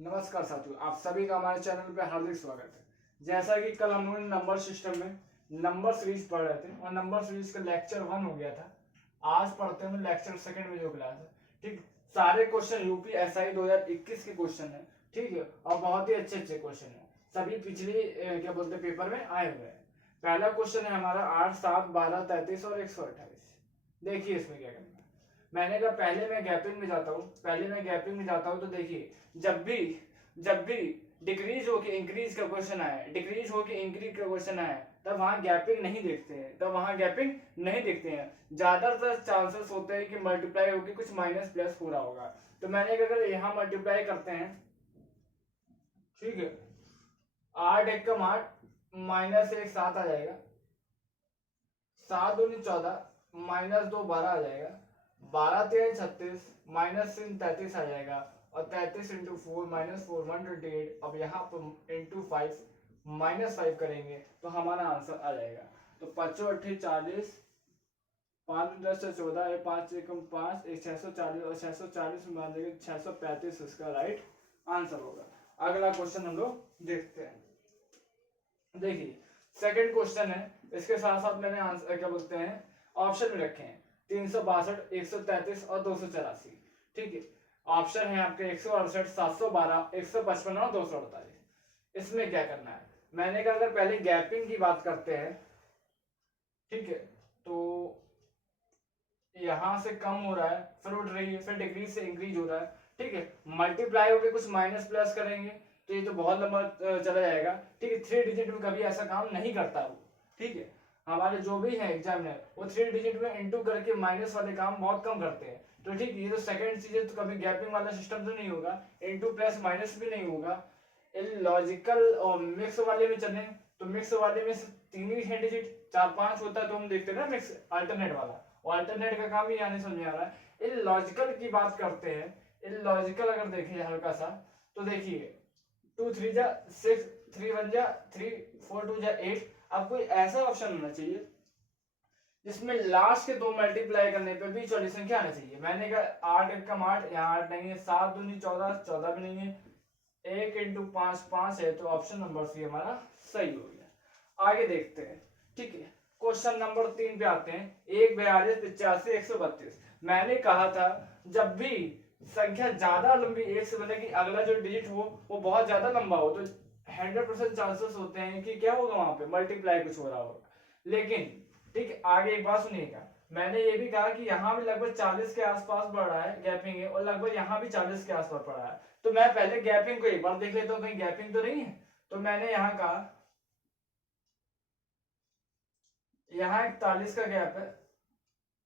नमस्कार साथियों, आप सभी का हमारे चैनल पे हार्दिक स्वागत है। जैसा कि कल हम लोगों ने नंबर सिस्टम में नंबर सीरीज पढ़ रहे थे और नंबर सीरीज का लेक्चर 1 हो गया था। आज पढ़ते हैं लेक्चर 2 में जो क्लास है। ठीक, सारे क्वेश्चन यूपी एसआई 2021 के क्वेश्चन है। ठीक है, और बहुत ही अच्छे अच्छे क्वेश्चन है। सभी पिछले क्या बोलते हैं पेपर में आए हुए हैं। पहला क्वेश्चन है हमारा 8, 7, 12, 33 और 128। देखिए इसमें क्या करना है। मैंने कहा पहले मैं गैपिंग में जाता हूँ तो देखिए, जब भी डिक्रीज होके इंक्रीज का क्वेश्चन आए, डिक्रीज होके इंक्रीज का क्वेश्चन आए, तब वहां गैपिंग नहीं देखते हैं। ज्यादातर चांसेस होते हैं कि मल्टीप्लाई होके कुछ माइनस प्लस हो रहा होगा। तो मैंने कहा अगर यहाँ मल्टीप्लाई करते हैं, ठीक है, 8 एक कम 8, माइनस 1 7 आ जाएगा, 7 दूनी 14, माइनस 2 12 आ जाएगा, 12 3 36, माइनस 3 33 आ जाएगा, और 33 इंटू 4 माइनस 4 128। अब यहाँ पर इंटू 5 माइनस 5 करेंगे तो हमारा आंसर आ जाएगा। तो 5 अट्ठे 40, 5 10 से 14, 5 एकम 5, 640, और 640 में मान देंगे 635 इसका राइट आंसर होगा। अगला क्वेश्चन हम लोग देखते हैं। देखिए सेकंड क्वेश्चन है, इसके साथ साथ मैंने आंसर क्या बोलते हैं ऑप्शन में रखे हैं 362, 133 और 284। ठीक है, ऑप्शन है आपके 168, 712, 155 और 248। इसमें क्या करना है, मैंने कहा अगर पहले गैपिंग की बात करते हैं, ठीक है, तो यहां से कम हो रहा है, फिर उठ रही है, फिर डिक्रीज से इंक्रीज हो रहा है। ठीक है, मल्टीप्लाई होकर कुछ माइनस प्लस करेंगे तो ये तो बहुत लंबा चला जाएगा। ठीक है, 3 डिजिट में कभी ऐसा काम नहीं करता वो। ठीक है, हमारे जो भी है एग्जामिनर वो 3 डिजिट में इंटू करके माइनस वाले काम बहुत कम करते हैं। तो ठीक, ये तो सेकंड चीज है, तो कभी गैपिंग वाला सिस्टम तो नहीं होगा, इंटू प्लस माइनस भी नहीं होगा। लॉजिकल और मिक्स वाले में चले तो मिक्स वाले में सिर्फ 3 ही है डिजिट, 4 5 होता है तो हम देखते हैं ना मिक्स अल्टरनेट वाला, अल्टरनेट का काम ही आने समझ में आ रहा है। इन लॉजिकल की बात करते हैं, इन लॉजिकल अगर देखिए हल्का सा, तो देखिए 2 3 जा 6, 3 1 जा 3, 4 2 जा 8। अब कोई ऐसा ऑप्शन होना चाहिए जिसमें लास्ट के 2 मल्टीप्लाई करने पे बीच वाली संख्या आना चाहिए। मैंने कहा 8 एक कम 8, यहाँ 8 नहीं है, 7 दूनी 14, 14 भी नहीं है, 1 इंटू 5 5 है, तो ऑप्शन नंबर सी हमारा सही हो गया। आगे देखते हैं। ठीक है, क्वेश्चन नंबर 3 पे आते हैं। 1 42 85 132। मैंने कहा था जब भी संख्या ज्यादा लंबी एक से बनेगी, अगला जो डिजिट हो वो बहुत ज्यादा लंबा हो, तो 100% चांसेस होते हैं कि क्या होगा, वहां पे मल्टीप्लाई कुछ हो रहा होगा। लेकिन ठीक, आगे एक बात सुनिएगा, मैंने ये भी कहा कि यहाँ भी लगभग 40 के आसपास बढ़ रहा है गैपिंग है, और लगभग यहाँ भी 40 के आसपास बढ़ रहा है। तो मैं पहले गैपिंग को एक बार देख लेता हूँ, कहीं गैपिंग तो नहीं है। तो मैंने यहाँ कहा यहाँ 41 का गैप है,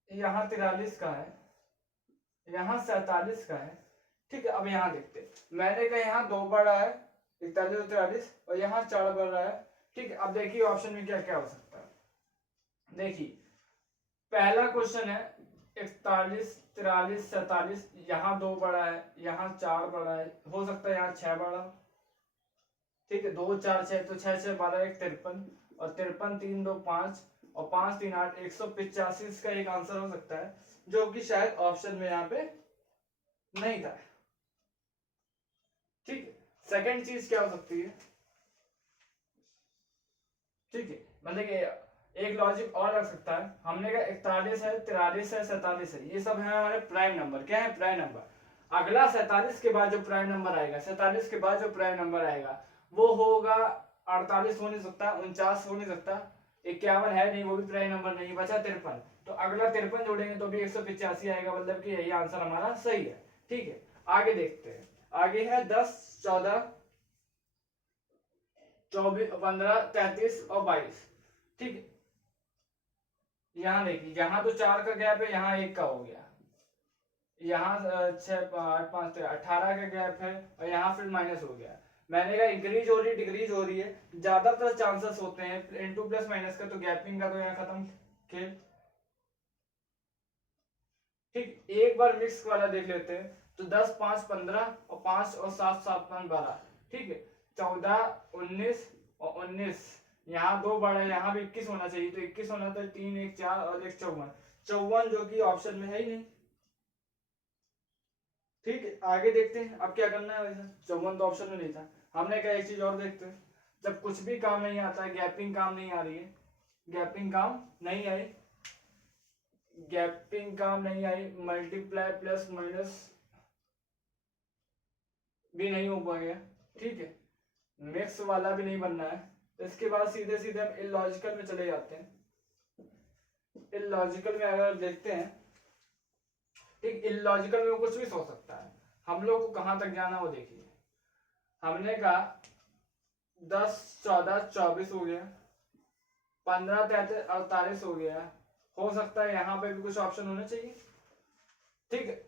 यहाँ 43 का है, यहाँ 47 का है। ठीक है, अब यहाँ देखते, मैंने कहा यहाँ 2 बढ़ रहा है 41 और 43, और यहाँ 4 बढ़ रहा है। ठीक है, अब देखिए ऑप्शन में क्या क्या हो सकता है। देखिए पहला क्वेश्चन है 41 43 47, यहाँ 2 बढ़ा है, यहाँ 4 बढ़ा है, हो सकता है यहाँ 6 बढ़ा। ठीक है, 2 4 6, तो 6 6 12 1 53, और 53 3 2 5, और 5 3 8 185 इसका एक आंसर हो सकता है, जो कि शायद ऑप्शन में यहाँ पे नहीं था। ठीक है, सेकंड चीज क्या हो सकती है। ठीक है, मतलब कि एक लॉजिक और रख सकता है, हमने कहा 41 है 43 है 47 है, ये सब है हमारे प्राइम नंबर। क्या है प्राइम नंबर। अगला 47 के बाद जो प्राइम नंबर आएगा, 47 के बाद जो प्राइम नंबर आएगा वो होगा 48, हो नहीं सकता, 49 हो नहीं सकता, 51 है नहीं, वो भी प्राइम नंबर नहीं, बचा 53। तो अगला 53 जोड़ेंगे तो भी 185 आएगा, मतलब कि यही आंसर हमारा सही है। ठीक है, आगे देखते हैं। आगे है 10 14 24 15 33 और 22। ठीक है, यहाँ देखिए, यहाँ तो 4 का गैप है, यहाँ 1 का हो गया, यहाँ 6 8 5 18 का गैप है, और यहाँ फिर माइनस हो गया। मैंने कहा इंक्रीज हो रही है डिक्रीज हो रही है, ज्यादातर चांसेस होते हैं इंटू प्लस माइनस का, तो गैपिंग का तो यहाँ खत्म खेल। ठीक, एक बार मिक्स वाला देख लेते हैं। तो 10 5 15, और 5 और 7 7 5 12। ठीक है, 14 19 और 19, यहाँ 2 बढ़ा है, यहाँ भी 21 होना चाहिए, तो 21 होना था, 3 1 4 और 1 54, 54 जो कि ऑप्शन में है ही नहीं। ठीक है, आगे देखते हैं अब क्या करना है। वैसे 54 तो ऑप्शन में नहीं था। हमने कहा एक चीज और देखते हैं, जब कुछ भी काम नहीं आता है, गैपिंग काम नहीं आ रही है, गैपिंग काम नहीं आई, गैपिंग काम नहीं आई, मल्टीप्लाई प्लस माइनस भी नहीं हो पाएगा, ठीक है, मिक्स वाला भी नहीं बनना है। तो इसके बाद सीधे सीधे हम इलॉजिकल में चले जाते हैं। इलॉजिकल में अगर देखते हैं, ठीक, इलॉजिकल में वो कुछ भी सोच सकता है। हम लोग को कहां तक जाना वो देखिए। हमने कहा 10 14 24 हो गया, 15 33 48 हो गया। हो सकता है यहाँ पे भी कुछ ऑप्शन होने चाहिए, ठीक है।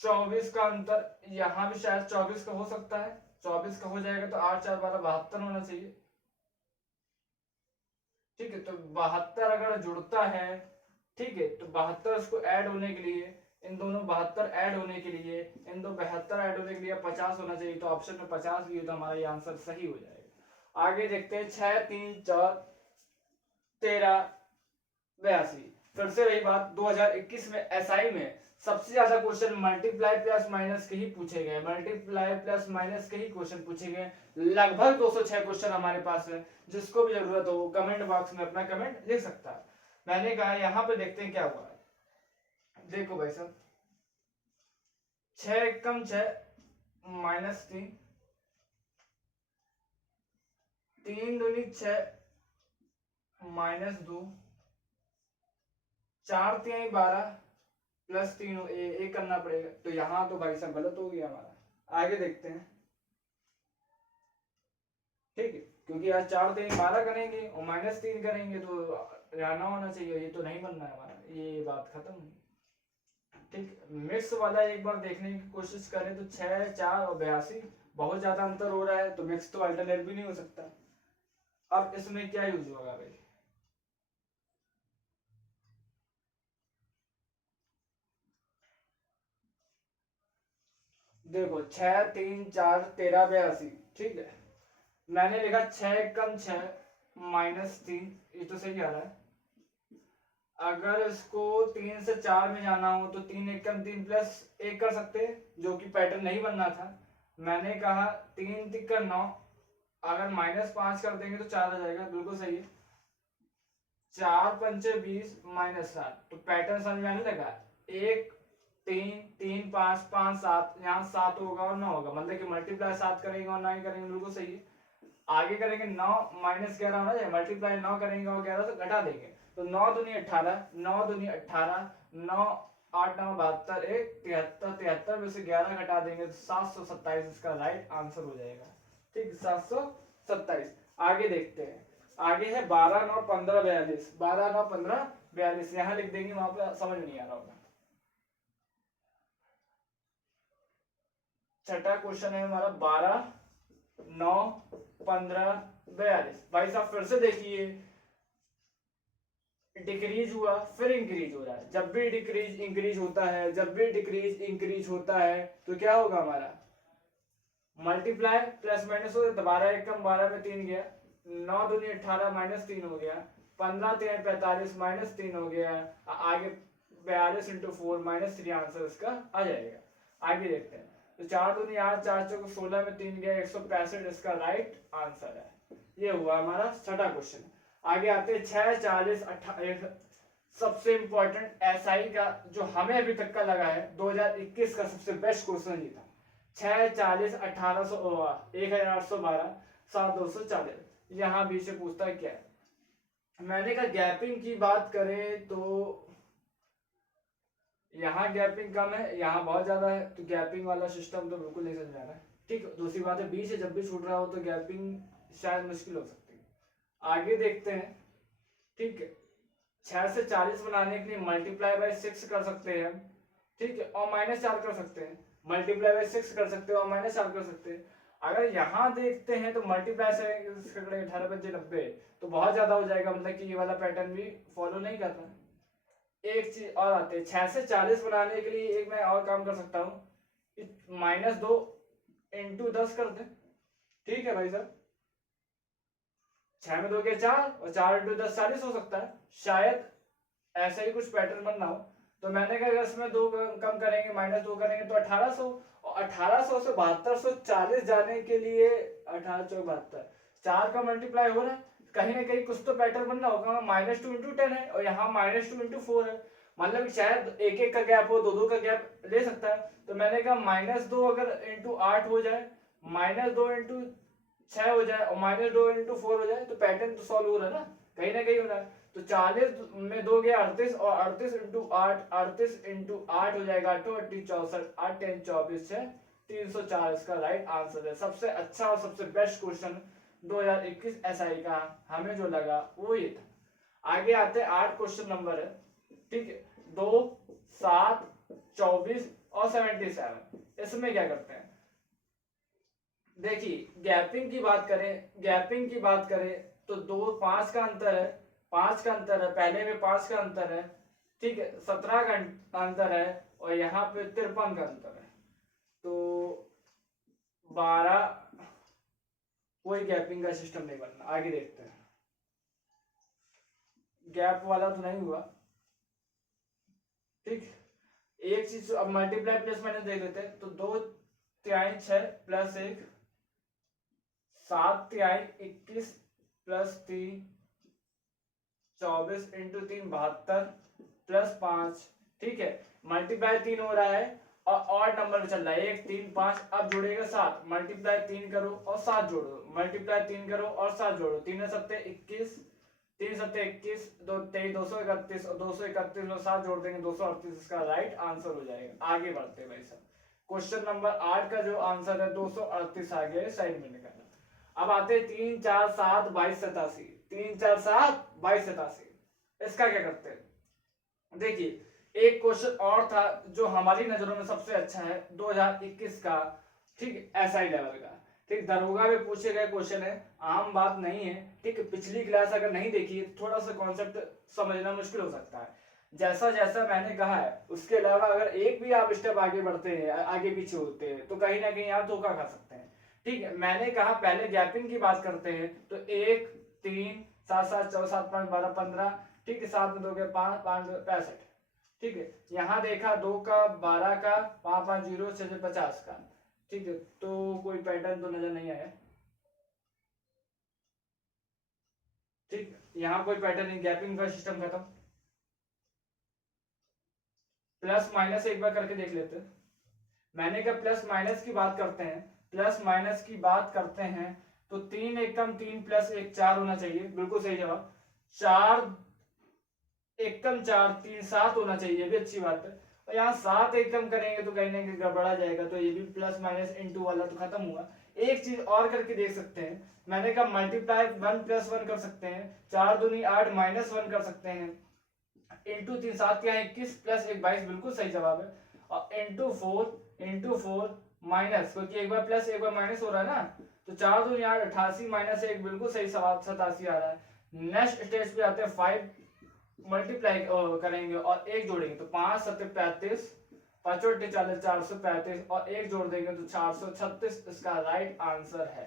24 का अंतर यहाँ भी शायद 24 का हो सकता है, 24 का हो जाएगा तो 8 4 12 72 होना चाहिए, ठीक है। तो 72 अगर जुड़ता है, ठीक है, तो 72 इसको ऐड होने के लिए, इन दोनों 72 ऐड होने के लिए, इन दो 72 ऐड होने के लिए 50 होना चाहिए। तो ऑप्शन में 50 भी हो तो हमारा ये आंसर सही हो जाएगा। आगे देखते हैं 6 3 4 13 82। फिर से वही बात, 2021 में एसआई में सबसे ज्यादा क्वेश्चन मल्टीप्लाई प्लस माइनस के ही पूछे गए, मल्टीप्लाई प्लस माइनस के ही क्वेश्चन पूछे गए। लगभग 206 क्वेश्चन हमारे पास है। जिसको भी जरूरत हो कमेंट बॉक्स में अपना कमेंट लिख सकता है। मैंने कहा यहाँ पे देखते हैं क्या हुआ है। देखो भाई साहब, 6 कम 6 माइनस 3, 3 दूनी 6 माइनस 2, 4 3 12 प्लस 3 एक करना पड़ेगा। तो यहाँ तो भाई साहब गलत हो गया हमारा। आगे देखते हैं, ठीक है, क्योंकि आज 4 3 12 करेंगे और माइनस 3 करेंगे तो रहना होना चाहिए, ये तो नहीं बनना है हमारा, ये बात खत्म हुई, ठीक। मिक्स वाला एक बार देखने की कोशिश करें तो 6 4 और 82 बहुत ज्यादा अंतर हो रहा है, तो मिक्स तो अल्टरनेट भी नहीं हो सकता। अब इसमें क्या यूज होगा भाई, देखो 6 3 4 13 82, ठीक है। मैंने लिखा 6 कम 6 माइनस 3, ये तो सही आ रहा है। अगर इसको 3 से 4 में जाना हो तो 3 1 कम 3 प्लस 1 कर सकते हैं, जो कि पैटर्न नहीं बनना था। मैंने कहा 3 तिक्का 9, अगर -5 कर देंगे तो 4 आ जाएगा, बिल्कुल सही है। 4 पंचे 20 -7, तो पैटर्न समझ में आने लगा। 1 3 3 5 5 7, यहाँ 7 होगा और 9 होगा, मतलब कि मल्टीप्लाई 7 करेंगे और 9 करेंगे, बिल्कुल सही है। आगे करेंगे 9 -11 होना चाहिए, मल्टीप्लाई 9 करेंगे और 11 तो घटा देंगे। तो 9 दूनी 18, 9 दूनी 18, 9 8 9 72, 1 73, 73 में से 11 घटा देंगे तो 727 इसका राइट आंसर हो जाएगा, ठीक, 727। आगे देखते हैं, आगे है 12 9 15 42, 12 9 15 42, यहाँ लिख देंगे, वहां पे समझ नहीं आ रहा होगा। छठा क्वेश्चन है हमारा 12 9 15 42। भाई साहब फिर से देखिए, डिक्रीज हुआ फिर इंक्रीज हो रहा है। जब भी डिक्रीज इंक्रीज होता है, जब भी डिक्रीज इंक्रीज होता है तो क्या होगा हमारा, मल्टीप्लाई प्लस माइनस हो, 12 1 कम 12 में 3 गया, 9 दूनी 18 -3 हो गया, 15 3 45 -3 हो गया, आगे 42 इंटू 4 -3 आंसर इसका आ जाएगा। आगे देखते हैं, तो 4 दूनी 8 4 चौक 16 में 3 गया, 165 इसका राइट आंसर है। ये हुआ हमारा छठा क्वेश्चन। आगे आते हैं 6 40 28, सबसे इंपॉर्टेंट एसआई का जो हमें अभी तक का लगा है 2021 का सबसे बेस्ट क्वेश्चन ये था। 6 40 1800 1812 7 240, यहाँ भी से पूछता है क्या है। मैंने कहा गैपिंग की बात करें तो यहाँ गैपिंग कम है, यहाँ बहुत ज्यादा है, तो गैपिंग वाला सिस्टम तो बिल्कुल नहीं समझ आ रहा है, ठीक। दूसरी बात है 20 से जब भी छूट रहा हो तो गैपिंग शायद मुश्किल हो सकती है। आगे देखते हैं, ठीक है, 6 से 40 बनाने के लिए मल्टीप्लाई बाय 6 कर सकते हैं हम, ठीक है, और -4 कर सकते हैं, मल्टीप्लाई बाय 6 कर सकते हैं और -4 कर सकते हैं। अगर यहाँ देखते हैं तो मल्टीप्लाई से 18 5 90, तो बहुत ज्यादा हो जाएगा, मतलब कि ये वाला पैटर्न भी फॉलो नहीं करता। एक चीज और आते हैं, 6 से 40 बनाने के लिए एक मैं और काम कर सकता हूँ, -2 इंटू 10 कर दे, ठीक है भाई साहब। 6 में 2 के 4 और 4 इंटू 10 40 हो सकता है, शायद ऐसा ही कुछ पैटर्न बनना हो। तो मैंने कहा इसमें 2 कम करेंगे, -2 करेंगे तो 1800, और 1800 से 7240 जाने के लिए 18×4 4 का मल्टीप्लाई हो रहा है, कहीं ना कहीं कुछ तो पैटर्न बनना होगा। -2 × 10 है और यहाँ -2 × 4 है, मतलब शायद एक एक का गैप हो, 2 का गैप ले सकता है। तो मैंने कहा -2 अगर × 8 हो जाए, -2 × 6 हो जाए और -2 × 4 हो जाए, तो पैटर्न तो सॉल्व हो रहा है ना, कहीं ना कहीं हो रहा है। तो 40 में 2 गया 38, और 38 × 8, 38 × 8 हो जाएगा 8 64, 8 10 24 6 304 इसका राइट आंसर है। सबसे अच्छा और सबसे बेस्ट क्वेश्चन 2021 एसआई का हमें जो लगा वो ये था। आगे आते हैं 8 क्वेश्चन नंबर है, ठीक है, 2 7 24 और 77। इसमें क्या करते हैं, देखिए गैपिंग की बात करें तो 2 5 का अंतर है, 5 का अंतर है, पहले में 5 का अंतर है, ठीक है, 17 का अंतर है, और यहाँ पे 53 का अंतर है, तो 12 कोई गैपिंग का सिस्टम नहीं बनना। आगे देखते हैं, गैप वाला तो नहीं हुआ, ठीक। एक चीज अब मल्टीप्लाई प्लस माइनस देख लेते हैं, तो 2 तिहाई 6 प्लस 1 7 तिहाई 21 प्लस 3 24 × 3 72 प्लस 5, ठीक है, मल्टीप्लाई 3 हो रहा है और नंबर में चल रहा है 1 3 5, अब जोड़ेगा 7, मल्टीप्लाई 3 करो और 7 जोड़ो, मल्टीप्लाई 3 करो और 7 जोड़ो, 3 7 21, 3 7 21, 2 23 231, और 231 में 7 जोड़ देंगे 238, इसका राइट आंसर हो जाएगा। आगे बढ़ते हैं भाई साहब, क्वेश्चन नंबर 8 का जो आंसर है 238 आ गया साइड में निकालना। अब आते हैं 3 4 7 22 87, 3 4 7 22 87, इसका क्या करते हैं, देखिए एक क्वेश्चन और था जो हमारी नजरों में सबसे अच्छा है 2021 का, ठीक, एसआई लेवल का, ठीक, दरोगा में पूछे गए क्वेश्चन है, आम बात नहीं है, ठीक, पिछली क्लास अगर नहीं देखी है थोड़ा सा कॉन्सेप्ट समझना मुश्किल हो सकता है, जैसा जैसा मैंने कहा है उसके अलावा अगर एक भी आप स्टेप आगे बढ़ते हैं, आगे पीछे होते हैं, तो कहीं ना कहीं आप धोखा खा सकते हैं, ठीक है। मैंने कहा पहले गैपिंग की बात करते हैं, तो 1 3 7 7 4 7 5 12 15, ठीक है, 7 में 2 गए 5 5 65, ठीक है, यहाँ देखा 2 का 12 का 5 5 0 6 50 का, ठीक है, तो कोई पैटर्न तो नजर नहीं आया, ठीक, यहाँ कोई पैटर्न नहीं, गैपिंग का सिस्टम खत्म। प्लस माइनस एक बार करके देख लेते हैं, मैंने कहा प्लस माइनस की बात करते हैं, प्लस माइनस की बात करते हैं, तो 3 एकम 3 प्लस 1 4 होना चाहिए, बिल्कुल सही जवाब, 4 एकम 4 3 7 होना चाहिए, ये भी अच्छी बात है, और यहाँ 7 एकम करेंगे तो कहीं ना कहीं गड़बड़ा जाएगा, तो ये भी प्लस माइनस इनटू वाला तो खत्म हुआ। एक चीज और करके देख सकते हैं, मैंने कहा मल्टीप्लाई 1 + 1 कर सकते हैं, 4 दूनी 8 -1 कर सकते हैं, इंटू 3 7 क्या 21 प्लस 1 22, बिल्कुल सही जवाब है, और इंटू 4 माइनस, क्योंकि एक बार प्लस एक बार माइनस हो रहा है ना, तो 4 दूनी 8 88 -1, बिल्कुल सही जवाब 87 आ रहा है। नेक्स्ट स्टेज पे आते हैं, 5 मल्टीप्लाई करेंगे और 1 जोड़ेंगे, तो 5 7 35, 5 40 435, और 1 जोड़ देंगे तो 436, इसका राइट आंसर है,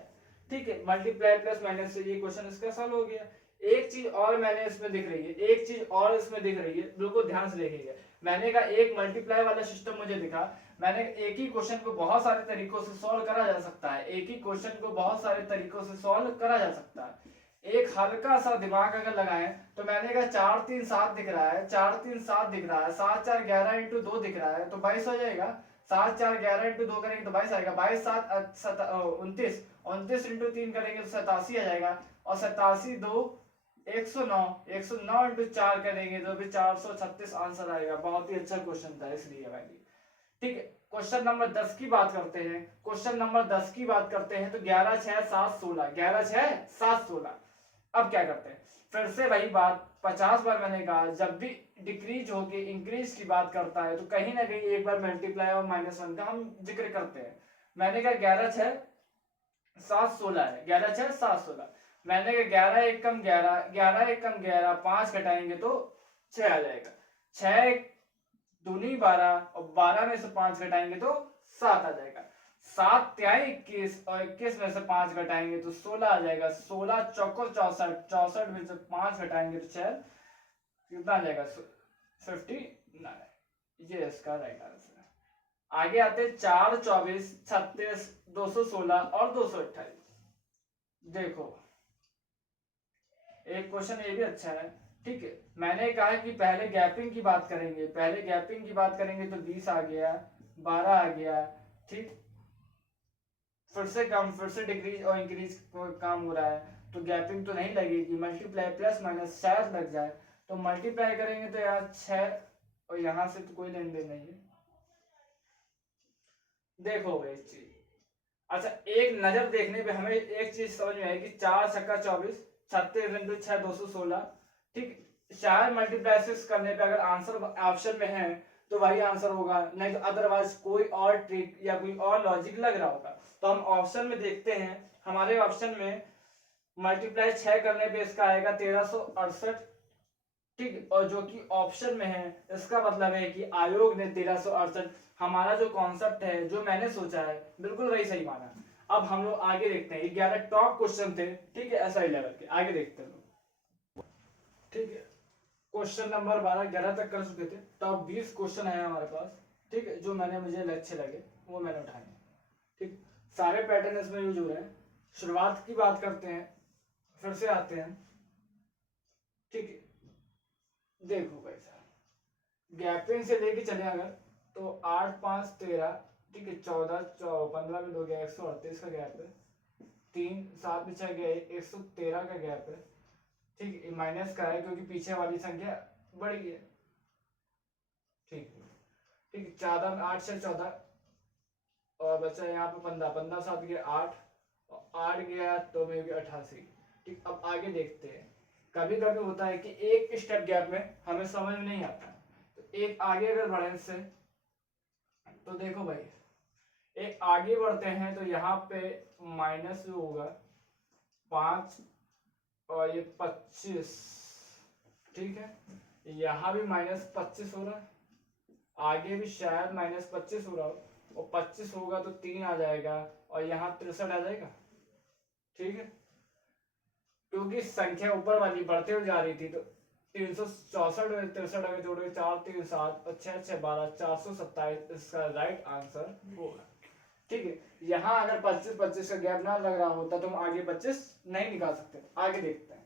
ठीक है। मल्टीप्लाई प्लस माइनस से ये क्वेश्चन इसका सॉल्व हो गया। एक चीज और मैंने इसमें दिख रही है, एक चीज और इसमें दिख रही है, बिल्कुल ध्यान से देखिएगा, मैंने कहा एक मल्टीप्लाई वाला सिस्टम मुझे दिखा, मैंने एक ही क्वेश्चन को बहुत सारे तरीकों से सॉल्व करा जा सकता है, एक ही क्वेश्चन को बहुत सारे तरीकों से सॉल्व करा जा सकता है, एक हल्का सा दिमाग अगर लगाएं, तो मैंने कहा 4 3 7 दिख रहा है, 4 3 7 दिख रहा है, 7 4 11 × 2 दिख रहा है, तो 22 हो जाएगा, 7 4 11 × 2 करेंगे तो 22 आएगा, 22 7 29, 29 × 3 करेंगे तो 87 आ जाएगा, और 87 2 109, 109 × 4 करेंगे तो भी 436 आंसर आएगा। बहुत ही अच्छा क्वेश्चन था, इसलिए भाई, ठीक है। क्वेश्चन नंबर 10 की बात करते हैं, क्वेश्चन नंबर 10 की बात करते हैं, तो 11 6 7 16, 11 6 7 16। अब क्या करते हैं, फिर से वही बात 50 बार मैंने कहा, जब भी डिक्रीज होके इंक्रीज की बात करता है, तो कहीं ना कहीं एक बार मल्टीप्लाई और -1 का हम जिक्र करते हैं। मैंने कहा 11 6 7 16 है, 11 6 7 16, मैंने कहा 11 1 कम 11, 11 1 कम 11, 5 घटाएंगे तो 6 आ जाएगा, 6 दूनी 12, और 12 में से 5 घटाएंगे तो 7 आ जाएगा, 7 तिहाई 21, और 21 में से 5 घटाएंगे तो 16 आ जाएगा, 16 चौको 64, 64 में से 5 घटाएंगे तो 6 कितना आ जाएगा 59, ये इसका राइट आंसर है। आगे आते हैं 4, 24, 36, 216 और 228। देखो एक क्वेश्चन ये भी अच्छा है। ठीक है, मैंने कहा कि पहले गैपिंग की बात करेंगे, पहले गैपिंग की बात करेंगे तो 20 आ गया, 12 आ गया। ठीक, फिर से डिक्रीज और इंक्रीज काम हो रहा है तो गैपिंग तो नहीं लगेगी। मल्टीप्लाई प्लस माइनस शायद लग जाए, तो मल्टीप्लाई करेंगे तो यार 6 और यहाँ से तो कोई लेन देन नहीं है। देखो एक चीज, अच्छा एक नजर देखने पे हमें एक चीज समझ में आएगी, 4 छक्का 24, 36 इंटू 6 216। ठीक, शायद मल्टीप्लाई करने पे अगर आंसर ऑप्शन में है तो वही आंसर होगा, नहीं तो अदरवाइज कोई और ट्रिक या कोई और लॉजिक लग रहा होगा। तो हम ऑप्शन में देखते हैं, हमारे ऑप्शन में मल्टीप्लाई 6 करने पे इसका आएगा 1368। ठीक, और जो कि ऑप्शन में है इसका मतलब है कि आयोग ने 1368 हमारा जो कॉन्सेप्ट है, जो मैंने सोचा है, बिल्कुल वही सही माना। अब हम लोग आगे देखते हैं, 11 टॉप क्वेश्चन थे। ठीक है, SI लेवल के आगे देखते हैं लोग। ठीक है, क्वेश्चन नंबर 12 11 तक कर चुके थे, टॉप 20 क्वेश्चन है हमारे पास। ठीक है, जो मुझे अच्छे लगे वो मैंने उठाए। ठीक, सारे पैटर्न इसमें यूज हो रहे हैं। शुरुआत की बात करते हैं, फिर से आते हैं। ठीक है, देखो भाई साहब, गैपिंग से लेके चले अगर तो 8 5 13। ठीक है, 14 15 में 2 गया, 138 का गैप है। 3 7 में 6 गया, 113 का गैप है। ठीक है, माइनस का है क्योंकि पीछे वाली संख्या बढ़ी है। ठीक है, ठीक है, 14 में 8 से 14 और बचा यहाँ पे 15, 15 7 गया 8 और 8 गया तो में भी 88। ठीक, अब आगे देखते हैं। कभी कभी होता है कि एक स्टेप गैप में हमें समझ में नहीं आता, तो एक आगे अगर बढ़े इससे, तो देखो भाई एक आगे बढ़ते हैं तो यहाँ पे माइनस जो होगा 5 और ये 25। ठीक है, यहाँ भी -25 हो रहा है, आगे भी शायद -25 हो रहा हो, और 25 होगा तो 3 आ जाएगा और यहाँ 63 आ जाएगा। ठीक है, क्योंकि संख्या ऊपर वाली बढ़ते हुए जा रही थी तो 364 में 63 अगर जोड़ोगे 4 3 7 और 6 6 12 427 इसका राइट आंसर होगा। ठीक है, यहाँ अगर 25 25 का गैप ना लग रहा होता तो हम आगे 25 नहीं निकाल सकते। आगे देखते हैं,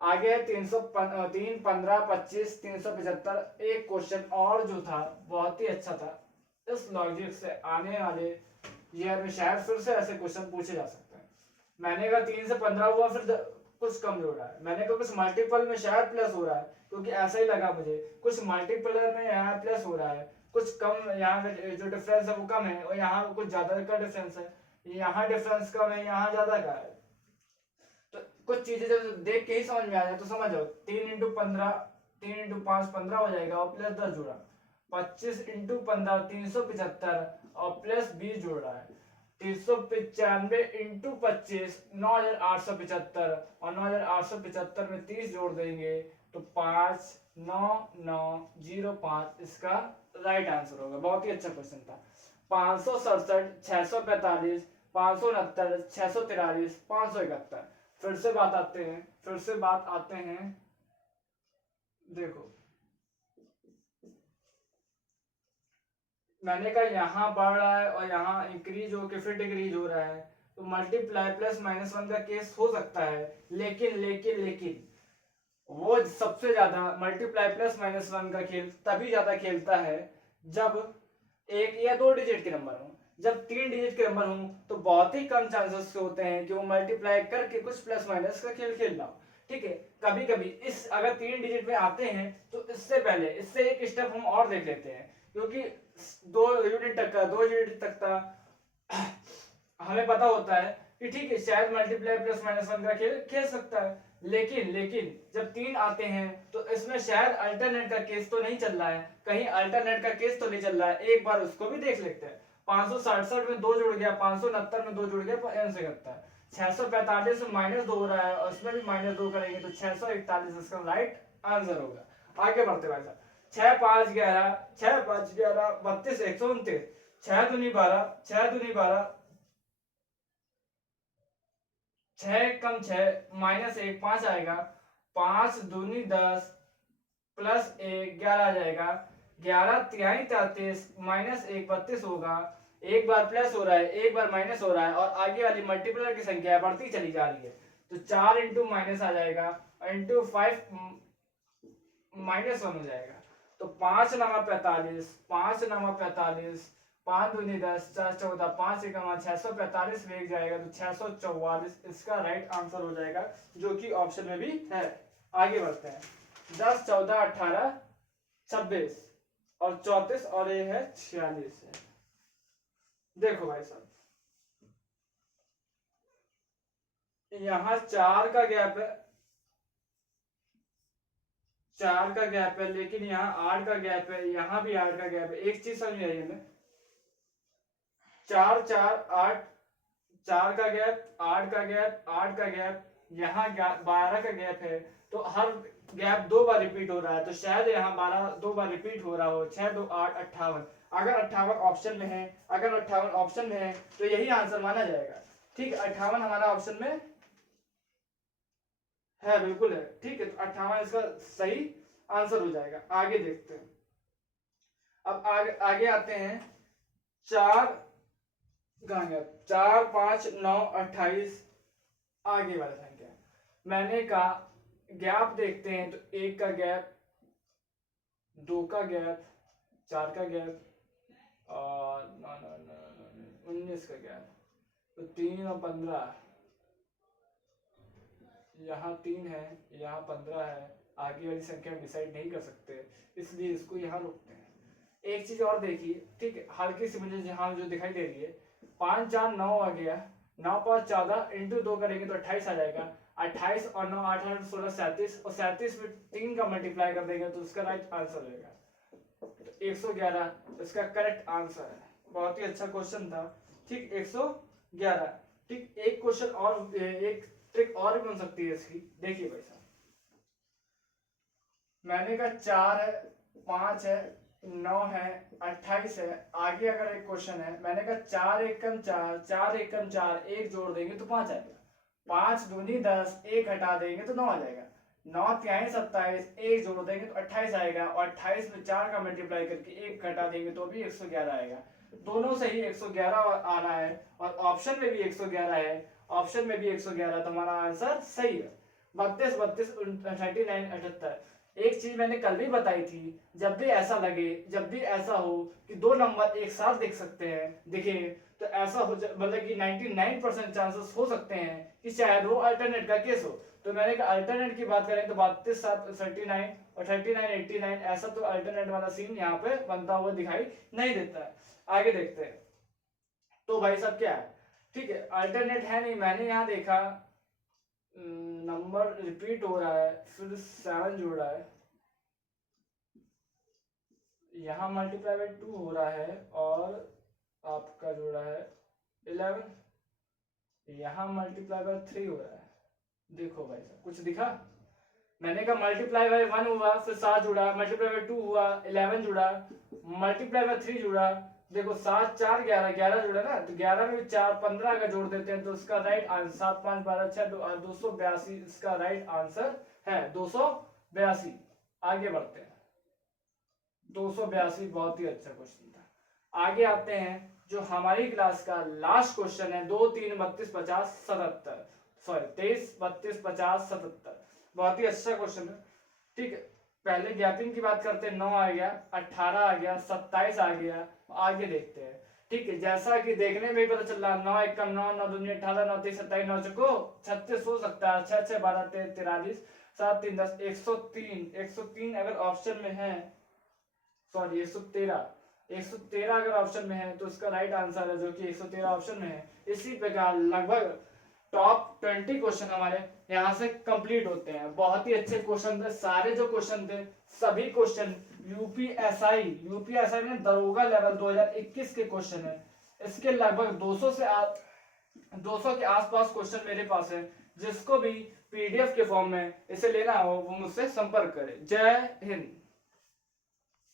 आगे 303 15 25 375। एक क्वेश्चन और जो था बहुत ही अच्छा था, इस लॉजिक से आने वाले ईयर में शायद फिर से ऐसे क्वेश्चन पूछे जा सकते हैं। मैंने कहा 3 से 15 हुआ, फिर कुछ कम हो रहा है, मैंने कहा कुछ मल्टीपल में शायद प्लस हो रहा है, क्योंकि ऐसा ही लगा मुझे कुछ मल्टीपल में यहाँ प्लस हो रहा है, कुछ कम यहाँ पे जो डिफरेंस है वो कम है और यहाँ कुछ ज्यादा का डिफरेंस है, यहाँ डिफरेंस कम है यहाँ ज्यादा का है। तो कुछ चीजें जब देख के ही समझ में आ जाए तो समझ जाओ। 3 इंटू 15 3 इंटू 5 15 हो जाएगा और प्लस 10 जुड़ा, 25 इंटू 15 375 और प्लस 20 जुड़ रहा है, 395 इंटू 25 9875 और 9875 में 30 जोड़ देंगे तो 59905 इसका राइट आंसर होगा। बहुत ही अच्छा क्वेश्चन था। 567 645 569 643 571। फिर से बात आते हैं। देखो मैंने कहा यहाँ बढ़ रहा है और यहाँ इंक्रीज होकर फिर डिक्रीज हो रहा है, तो मल्टीप्लाई प्लस -1 का केस हो सकता है, लेकिन वो सबसे ज्यादा मल्टीप्लाई प्लस -1 का खेल तभी ज्यादा खेलता है जब 1 या 2 डिजिट के नंबर हो। जब 3 डिजिट के नंबर हो तो बहुत ही कम चांसेस होते हैं कि वो मल्टीप्लाई करके कुछ प्लस माइनस का खेल खेल रहा हो। ठीक है, कभी कभी इस अगर 3 डिजिट में आते हैं तो इससे पहले इससे एक स्टेप हम और देख लेते हैं, क्योंकि 2 यूनिट तक का हमें पता होता है कि ठीक है शायद मल्टीप्लाई प्लस -1 का खेल खेल सकता है, लेकिन जब 3 आते हैं तो इसमें शायद अल्टरनेट का केस तो नहीं चल रहा है, कहीं अल्टरनेट का केस तो नहीं चल रहा है, एक बार उसको भी देख लेते हैं। 567 में 2 जुड़ गया, 569 में 2 जुड़ गया, आंसर करता है। 645 में -2 हो रहा है और उसमें भी -2 करेंगे तो 641 इसका राइट आंसर होगा। आगे बढ़ते भाई साहब, 6 5 11 6 5 11 32 129 6 दूनी 12 6 दूनी 12 6 कम 6 -1 5 आएगा, 5 दूनी 10 प्लस 1 11 आ जाएगा, 11 तिहाई 33 माइनस 1 32 होगा। एक बार प्लस हो रहा है, एक बार माइनस हो रहा है, और आगे वाली मल्टीप्लायर की संख्या बढ़ती चली जा रही है, तो 4 इंटू माइनस आ जाएगा, इंटू 5 -1 हो जाएगा। तो 5 नवा 45, 5 नवा 45, 5 दूनी 10, 4 14, 5 एकमा 645 वेग जाएगा, तो 644 इसका राइट आंसर हो जाएगा, जो कि ऑप्शन में भी है। आगे बढ़ते हैं। 10 14 18 26 और 34 और ये है 46 है। देखो भाई साहब, यहाँ 4 का गैप है, 4 का गैप है, लेकिन यहाँ 8 का गैप है, यहाँ भी 8 का गैप है। एक चीज समझ आई हमें, 4 4 8, 4 का गैप, 8 का गैप, 8 का गैप, यहाँ 12 का गैप है, तो हर गैप 2 बार रिपीट हो रहा है, तो शायद यहाँ 12 2 बार रिपीट हो रहा हो। 6 2 8 58, अगर 58 ऑप्शन में है, अगर 58 ऑप्शन में है तो यही आंसर माना जाएगा। ठीक है, 58 हमारा ऑप्शन में है, बिल्कुल है। ठीक है, तो 58 इसका सही आंसर हो जाएगा। आगे देखते हैं। अब आगे आते हैं। 4 कहाँ गया, 4 5 9 28, आगे वाला संख्या मैंने कहा गैप देखते हैं, तो 1 का गैप, 2 का गैप, 4 का गैप और 19 का गैप, तो 3 और 15, यहाँ 3 है, यहाँ 15 है, आगे वाली संख्या हम डिसाइड नहीं कर सकते, इसलिए इसको यहाँ रोकते हैं। एक चीज और देखिए, ठीक है, हल्की सी मुझे यहाँ जो दिखाई दे रही है, 5 4 9 आ गया, 9 5 14 इंटू 2 करेंगे तो 28 आ जाएगा। 28 और 9 8 8 16 37, और 37 में 3 का मल्टीप्लाई कर देंगे तो उसका राइट आंसर हो जाएगा। तो 111 इसका करेक्ट आंसर है। बहुत ही अच्छा क्वेश्चन था। ठीक, 111। ठीक, एक क्वेश्चन और, एक ट्रिक और भी बन सकती है इसकी। देखिए भाई साहब, मैंने कहा 4 है, 5 है, 9 है, 28 है। आगे अगर एक क्वेश्चन है, मैंने कहा 4 एकम 4, 4 एकम 4, एक जोड़ देंगे तो 5 आएगा। 5 दूनी 10, एक हटा देंगे तो 9 आ जाएगा। 9 तिहाई 27, एक जोड़ देंगे तो 28 आएगा, और 28 में 4 का मल्टीप्लाई करके एक घटा देंगे तो भी 111 आएगा। दोनों से ही 111 आ रहा है, और ऑप्शन में भी 111 है, ऑप्शन में भी 111, तो हमारा आंसर सही है। 32 32 39 78। एक चीज मैंने कल भी बताई थी, जब भी ऐसा लगे, जब भी ऐसा हो कि दो नंबर एक साथ दिख सकते हैं, दिखे, तो ऐसा हो, मतलब कि 99% चांसेस हो सकते हैं कि शायद वो अल्टरनेट का केस हो। तो मैंने कहा अल्टरनेट की बात करें तो 32 7 39 और 39 89, ऐसा तो अल्टरनेट वाला सीन यहाँ पे बनता हुआ दिखाई नहीं देता है। आगे देखते हैं। तो भाई साहब क्या है, ठीक है, अल्टरनेट है नहीं। मैंने यहाँ देखा नंबर रिपीट हो रहा है, फिर 7 जोड़ा है, यहाँ मल्टीप्लाई बाय 2 हो रहा है, और आपका जोड़ा है 11, यहाँ मल्टीप्लाई बाय 3 हो रहा है। देखो भाई साहब, कुछ दिखा? मैंने कहा मल्टीप्लाई बाय 1 हुआ, फिर 7 जुड़ा, मल्टीप्लाई बाय 2 हुआ, 11 जुड़ा, मल्टीप्लाई बाय 3 जुड़ा। देखो 7 4 11 11 जुड़ा ना, तो 11 में 4 15 का जोड़ देते हैं, तो उसका राइट आंसर 7 5 12 6 282 इसका राइट आंसर है 282। आगे बढ़ते हैं। 282 बहुत ही अच्छा क्वेश्चन था। आगे आते हैं, जो हमारी क्लास का लास्ट क्वेश्चन है, 2 3 32 50 77, सॉरी 23 32 50 77। बहुत ही अच्छा क्वेश्चन है। ठीक है, पहले गैपिंग की बात करते हैं। 9 आ गया, 18 आ गया, 27 आ गया। आगे देखते हैं। ठीक है, जैसा कि देखने में ही पता चल रहा, 9 1 9 9 2 18 9 23 27 9 चको 36 हो सकता है, 6 6 12 43 7 3 10 103। 103 अगर ऑप्शन में है, सॉरी 113 अगर ऑप्शन में है तो उसका राइट आंसर है, जो कि 113 ऑप्शन में है। इसी प्रकार लगभग टॉप 20 क्वेश्चन हमारे यहाँ से कंप्लीट होते हैं। बहुत ही अच्छे क्वेश्चन थे, सारे जो क्वेश्चन थे सभी क्वेश्चन यूपीएसआई में दरोगा लेवल 2021 के क्वेश्चन है। इसके लगभग 200 के आसपास क्वेश्चन मेरे पास है। जिसको भी पीडीएफ के फॉर्म में इसे लेना हो वो मुझसे संपर्क करे। जय हिंद।